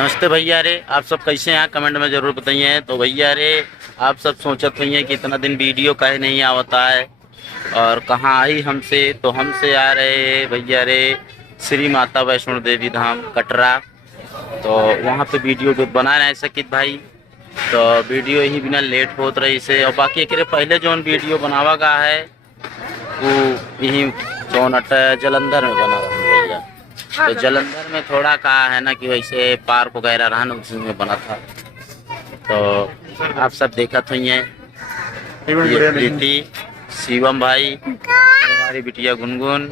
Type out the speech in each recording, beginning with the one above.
नमस्ते भैया रे, आप सब कैसे हैं कमेंट में ज़रूर बताइए। तो भैया रे, आप सब सोचत हुई कि इतना दिन वीडियो काहे नहीं आवता है और कहाँ आई हमसे। तो हमसे आ रहे भैया रे श्री माता वैष्णो देवी धाम कटरा। तो वहाँ पे वीडियो बना रहे सकित भाई। तो वीडियो ही बिना लेट होत रही से और बाकी एक पहले जो वीडियो बनावा गा है वो यही जो जलंधर में बना रहा भैया। तो जलंधर में थोड़ा कहा है ना कि वैसे पार्क वगैरह रहा ना, उसी में बना था। तो आप सब देखा तो ये प्रीति, शिवम भाई, हमारी बिटिया गुनगुन,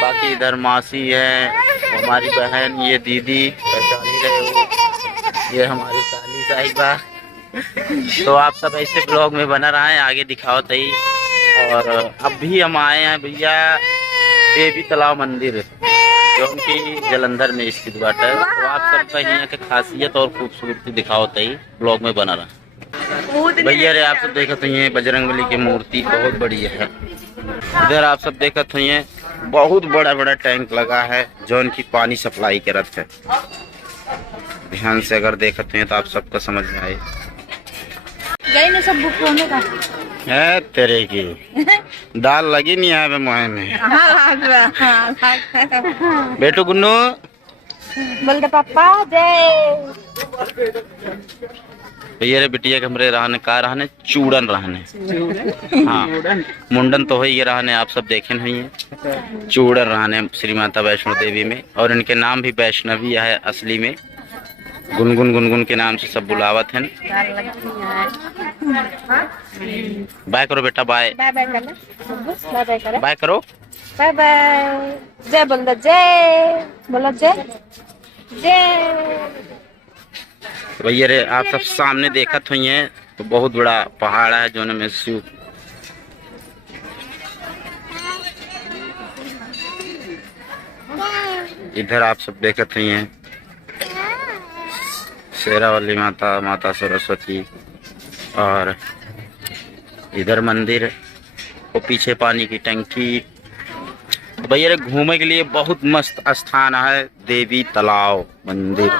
बाकी इधर मासी है, हमारी बहन, ये दीदी पहचान ही रहे हो, ये हमारी साली साहिबा। तो आप सब ऐसे ब्लॉग में बना रहा है, आगे दिखाओ तई। और अब भी हम आए हैं भैया देवी तालाब मंदिर जो उनकी जलंधर में स्थित बात है। तो आप सबका यहाँ की खासियत और खूबसूरती दिखाओ तई ब्लॉग में बना रहा भैया रे। आप सब देखा तो ये बजरंगबली की मूर्ति बहुत बड़ी है। इधर आप सब देखा तो ये बहुत बड़ा बड़ा टैंक लगा है जो उनकी पानी सप्लाई करत है। ध्यान से अगर देखते हैं तो आप सबको समझ में आए। सब बुक होने का है तेरे की दाल लगी नहीं है मोहे में। बेटू गुन्नू बोल दे पापा जय। भैया रे बिटिया के हमरे रहने का रहने चूड़न रहने। हाँ, मुंडन तो ही रहने आप सब देखे नहीं है। चूड़न रहने श्री माता वैष्णो देवी में, और इनके नाम भी वैष्णवी है असली में। गुनगुन गुनगुन के नाम से सब बुलावत हैं। बाय करो बेटा, बाय बाय बाय करो, बाय करो, बाय बाय। जय बोल दो, जय बोलो, जय जय। भैया रे आप सब सामने देखत हुई हैं तो बहुत बड़ा पहाड़ है जो में शिव इधर आप सब देखत हुई हैं शेरावाली माता, माता सरस्वती, और इधर मंदिर और पीछे पानी की टंकी। भैया रे घूमने के लिए बहुत मस्त स्थान है देवी तालाब मंदिर।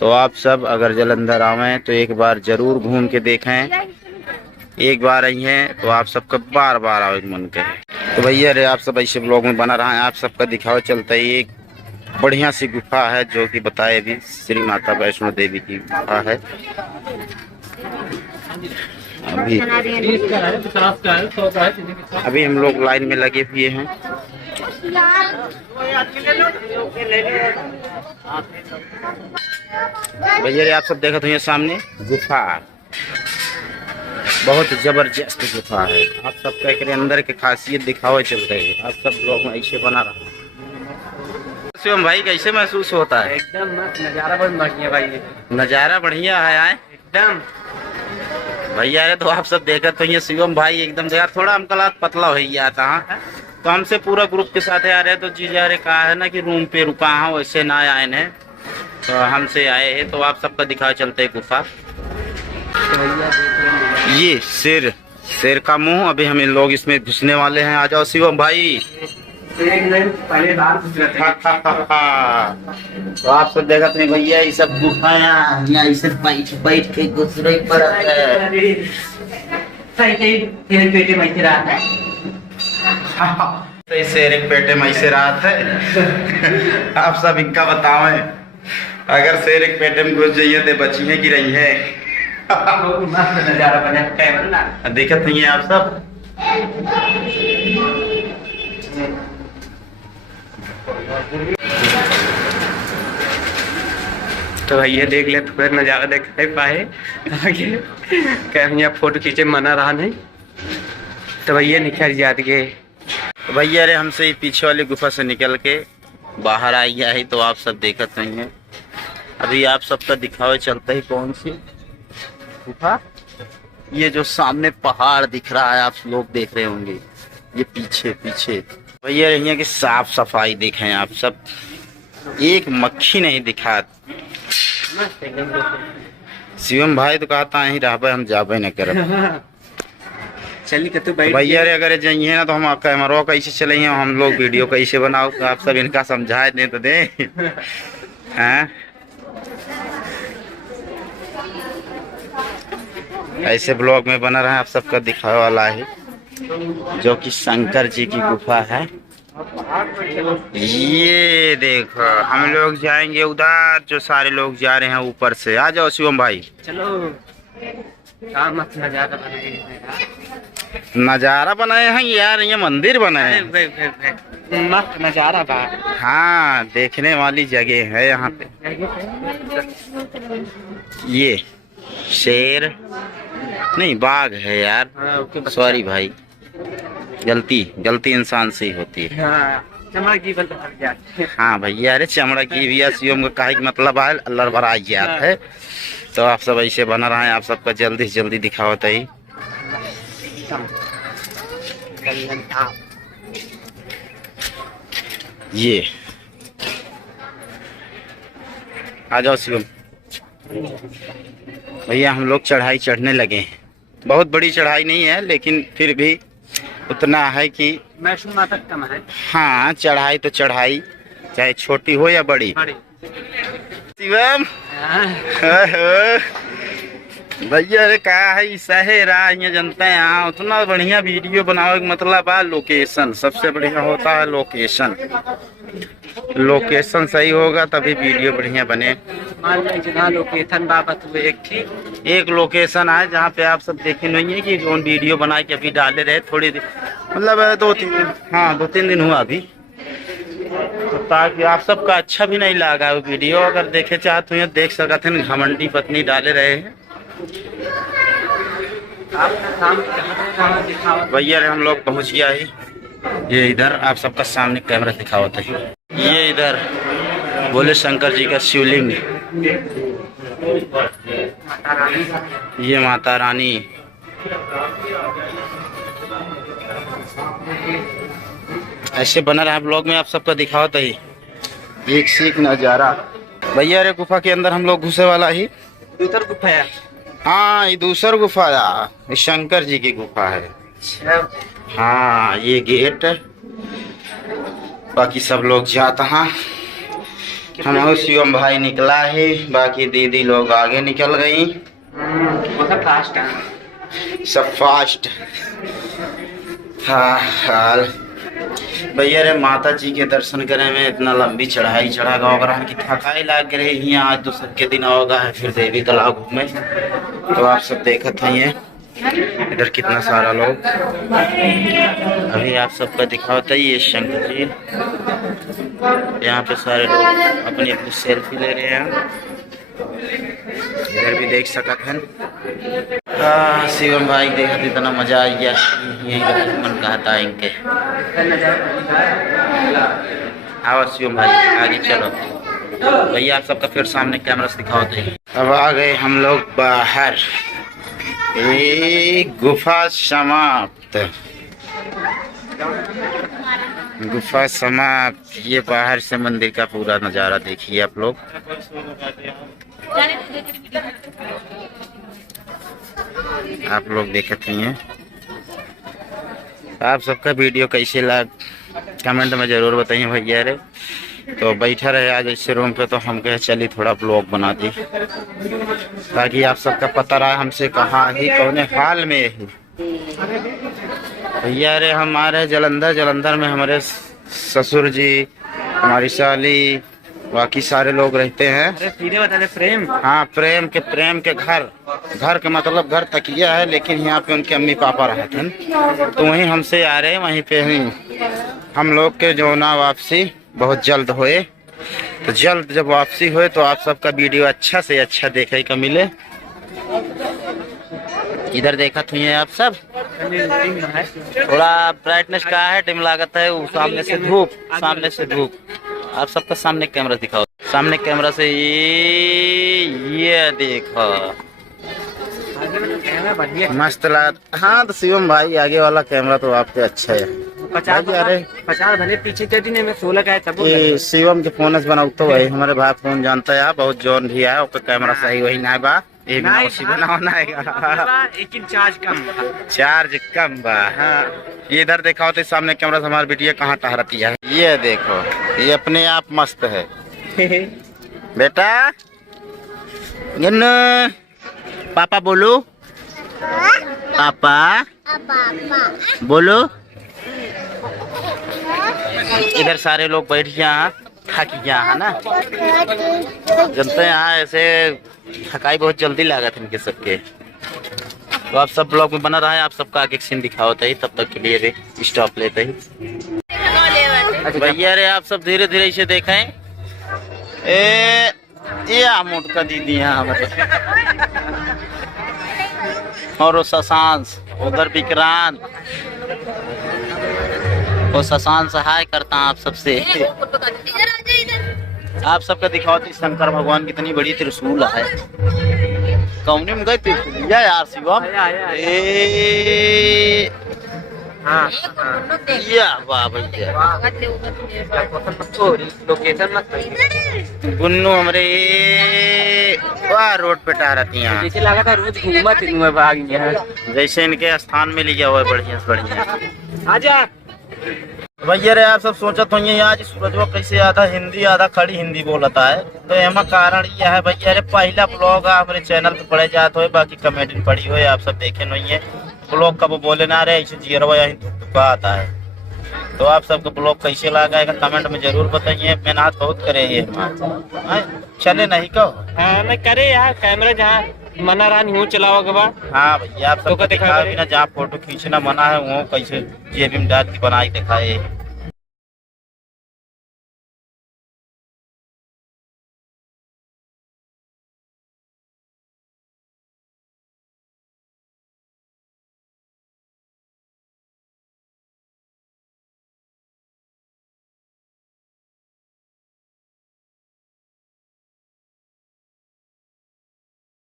तो आप सब अगर जलंधर आवें तो एक बार जरूर घूम के देखें। एक बार आई हैं तो आप सबका बार बार आवे मन करे। तो भैया रे आप सब ऐसे ब्लॉग में बना रहा है, आप सबका दिखावा चलता है। एक बढ़िया सी गुफा है जो कि बताए भी श्री माता वैष्णो देवी की गुफा है। अभी हम लोग लाइन में लगे हुए हैं। भैया आप सब देखा तो ये सामने गुफा बहुत जबरदस्त गुफा है। आप सबका एक अंदर के खासियत दिखावे चल रही है। आप सब लोग में ऐसे बना रहा। शिवम भाई कैसे महसूस होता है? एकदम मस्त नजारा, बहुत बढ़िया भाई। नजारा बढ़िया है आए एकदम भैया रे। तो आप सब देखा तो ये शिवम भाई एकदम यार थोड़ा हमका पतला हो गया था। तो हमसे पूरा ग्रुप के साथ आ रहे तो जीजा रे कहा है ना कि रूम पे रुका है, वैसे ना आए हैं तो हमसे आए हैं। तो आप सबका दिखा चलते गुफा। ये शेर का मुंह। अभी हम इन लोग इसमें घुसने वाले हैं। आ जाओ शिवम भाई। पहले बात तो आप सब देखा तो भैया ये सब गुफाएं ऐसे बैठ के घुस रही पर शेर एक पेटे में ऐसे रात है। आप सब इनका बताओ, अगर शेर एक पेटे में घुस जाइए तो बचिए की रही है। नजारा बना देखत नहीं है आप सब। तो भैया देख ले, थोड़ा नजारा देख नहीं पाए आगे फोटो खींचे मना रहा नहीं। तो भैया निकल जात गए। तो भैया रे हमसे पीछे वाली गुफा से निकल के बाहर आ गया है। तो आप सब देखत नहीं है। अभी आप सबका दिखावे चलता है कौन सी गुफा। ये जो सामने पहाड़ दिख रहा है आप लोग देख रहे होंगे, ये पीछे पीछे भैया यहाँ की साफ सफाई देखें आप सब। एक मक्खी नहीं दिखा। शिवम भाई तो कहता है रहा हम जाबे न कर। चलिए तो भैया रे अगर जाइए ना तो हम कैमरा कैसे चले हम लोग वीडियो कैसे बनाओ। आप सब इनका समझाए दें तो दे हैं। ऐसे ब्लॉग में बना रहा आप सबका दिखाने वाला है, जो कि शंकर जी की गुफा है। ये देखो हम लोग जाएंगे उधर, जो सारे लोग जा रहे हैं ऊपर से। आ जाओ शिवम भाई, चलो। मत नजारा बनाए नजारा बनाए हैं यार, ये मंदिर बनाए हैं। मस्त नजारा बा। हाँ, देखने वाली जगह है यहाँ पे। ये शेर नहीं, बाघ है यार। सॉरी भाई, गलती इंसान से ही होती है। चमड़ा की बल भर जाती है। हाँ भैया, अरे चमड़ा की भी शिवम का काहे का मतलब है, अल्लाह भरा याद है। तो आप सब ऐसे बना रहे हैं, आप सबका जल्दी से जल्दी दिखावत है। ये आ जाओ शिवम भैया, हम लोग चढ़ाई चढ़ने लगे हैं। बहुत बड़ी चढ़ाई नहीं है, लेकिन फिर भी उतना है कि वैष्णो माता कम है। हाँ, चढ़ाई तो चढ़ाई, चाहे छोटी हो या बड़ी। शिवम भैया, अरे कहा है शहरा ये जनता है यहाँ, उतना बढ़िया वीडियो बनाओ। मतलब है लोकेशन सबसे बढ़िया होता है। लोकेशन सही होगा तभी वीडियो बढ़िया बने। मान लीजिए जहाँ लोकेशन बाबत हुए एक लोकेशन है जहाँ पे आप सब देखे नहीं है कि कौन वीडियो बना के अभी डाले रहे थोड़ी देर, मतलब 2-3 दिन हुआ अभी, तो ताकि आप सबका अच्छा भी नहीं लगा वो वीडियो। अगर देखे चाहते हो देख सकते हैं, घमंडी पत्नी डाले रहे हैं। भैया हम लोग पहुँच गया है। ये इधर आप सबका सामने कैमरा दिखावत है। ये इधर बोले शंकर जी का शिवलिंग, ये माता रानी। ऐसे बना रहा ब्लॉग में आप सबका दिखावत है। एक सीख नजारा भैया, रे गुफा के अंदर हम लोग घुसे वाला ही। दूसर गुफा है। हाँ, ये दूसर गुफा है, ये शंकर जी की गुफा है। हाँ, ये गेट, बाकी सब लोग जाता हैं। हम शिवम भाई निकला है, बाकी दीदी लोग आगे निकल गई। मतलब फास्ट है, सब फास्ट। हाँ हाल भैया, रे माता जी के दर्शन करे में इतना लंबी चढ़ाई चढ़ा गया कि थकाई लाग रही है। आज दूसरे के दिन होगा है फिर देवी तालाब घूमे, तो आप सब देखत हैं इधर कितना सारा लोग। अभी आप सबका दिखाता है ये शंकर जी, यहाँ पे सारे लोग अपनी अपनी सेल्फी ले रहे हैं। इधर भी देख सकते हैं। शिवम भाई देखा इतना मजा आ गया, यही मन कहता है इनके। आओ शिवम भाई आगे चलो। भैया आप सबका फिर सामने कैमरा से दिखाते हैं। अब आ गए हम लोग बाहर। गुफा समाप्त, गुफा समाप्त। ये बाहर से मंदिर का पूरा नज़ारा देखिए आप लोग। आप लोग देखते हैं। आप सबका वीडियो कैसे लग कमेंट में ज़रूर बताइए भैया। रे तो बैठा रहे आज इस रूम पे, तो हम कहे चलिए थोड़ा ब्लॉग बना दी, ताकि आप सबका पता रहा हमसे कहाँ ही कौन हाल में है। भैया रे हमारे जलंधर में हमारे ससुर जी, हमारी साली, बाकी सारे लोग रहते हैं। अरे सीधे बता दे, प्रेम। हाँ, प्रेम के घर के मतलब घर तकिया है, लेकिन यहाँ पे उनके अम्मी पापा रहते हैं, तो वहीं हमसे आ रहे हैं। वहीं पे ही हम लोग के जो ना वापसी बहुत जल्द होए, तो जल्द जब वापसी होए तो आप सबका वीडियो अच्छा से अच्छा देखे का मिले। इधर देखा हुई आप सब, थोड़ा ब्राइटनेस का है, डिम लागत है, वो सामने से धूप। आप सबका सामने कैमरा दिखाओ, सामने कैमरा से ये देखो मस्त लगा। हाँ तो शिवम भाई आगे वाला कैमरा तो आपके अच्छा है। 50 भले पीछे थे दिन में 16 का है तब शिवम के फोन से बनाऊ तो भाई हमारे भाई फोन जानता है बहुत जोन भी है, उसका कैमरा सही वही ना बा, ये भी उसी बनाना है, लेकिन चार्ज कम बा। हाँ, ये इधर देखा होते सामने कैमरा से हमारी बिटिया कहाँ टहरती है। ये देखो, ये अपने आप मस्त है बेटा। पापा बोलो, पापा बोलो। इधर सारे लोग बैठ गया हैं, थक गया है ना। जनते यहाँ ऐसे थकाई बहुत जल्दी लागत इनके सबके। तो आप सब ब्लॉग में बना रहा है, आप सबका एक सीन दिखाओ ही, तब तक के लिए भी स्टॉप लेते ही। भैया रे आप सब धीरे धीरे इसे देखें। ये आमोट का दीदी यहाँ और वो शशांश, उधर विक्रांत, वो शशांक सहाय करता आप सबसे। आप सबका दिखाओ तो शंकर भगवान कितनी बड़ी त्रिशूल है। कौने में गए त्रिशूल यार शिवम। या वाह भैया गुन्नू हमरे वाह रोड पे टहरती हैं। जैसे लगा था रोज घूमा थी भाग गया, जैसे इनके स्थान में लिया हुआ है बढ़िया से बढ़िया। आजा भैया रे आप सब सोचत होंगे आज सूरजवा कैसे आधा हिंदी आधा खड़ी हिंदी बोलता है। तो एमा कारण यह है भैया रे पहला ब्लॉग हमारे चैनल पे पड़े जात हो, बाकी कमेंट में पड़ी हो आप सब देखे नहीं है। ब्लॉग का वो बोले ना रहे ऐसे जीरवा यही दुखा आता है। तो आप सबको ब्लॉग कैसे लगा कमेंट में जरूर बताइए। मेहनत बहुत करे ये चले नहीं कहो। हाँ मैं करे यार, कैमरा जहाँ मना रहा नहीं चलाओ गवा। हाँ भैया आप सबको दिखा भी ना, जहाँ फोटो खींचना मना है वो कैसे जेब में डाल के बनाई दिखाए।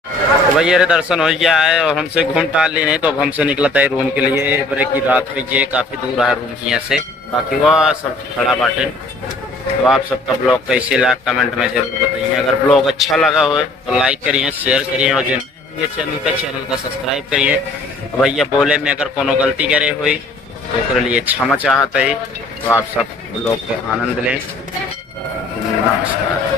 तो भैया रे दर्शन हो गया है और हमसे घूम टाल ली नहीं, तो अब हमसे निकला था रूम के लिए। ब्रेक की रात में ये काफ़ी दूर है रूम यहाँ से, बाकी वह सब खड़ा बाटे। तो आप सबका ब्लॉग कैसे लगा कमेंट में जरूर बताइए। अगर ब्लॉग अच्छा लगा हो तो लाइक करिए, शेयर करिए और जो ये चैनल का सब्सक्राइब करिए। भैया बोले में अगर कोनो गलती करे हुई तो उसके लिए क्षमा चाहते ही। तो आप सब ब्लॉग के आनंद लें। नमस्कार।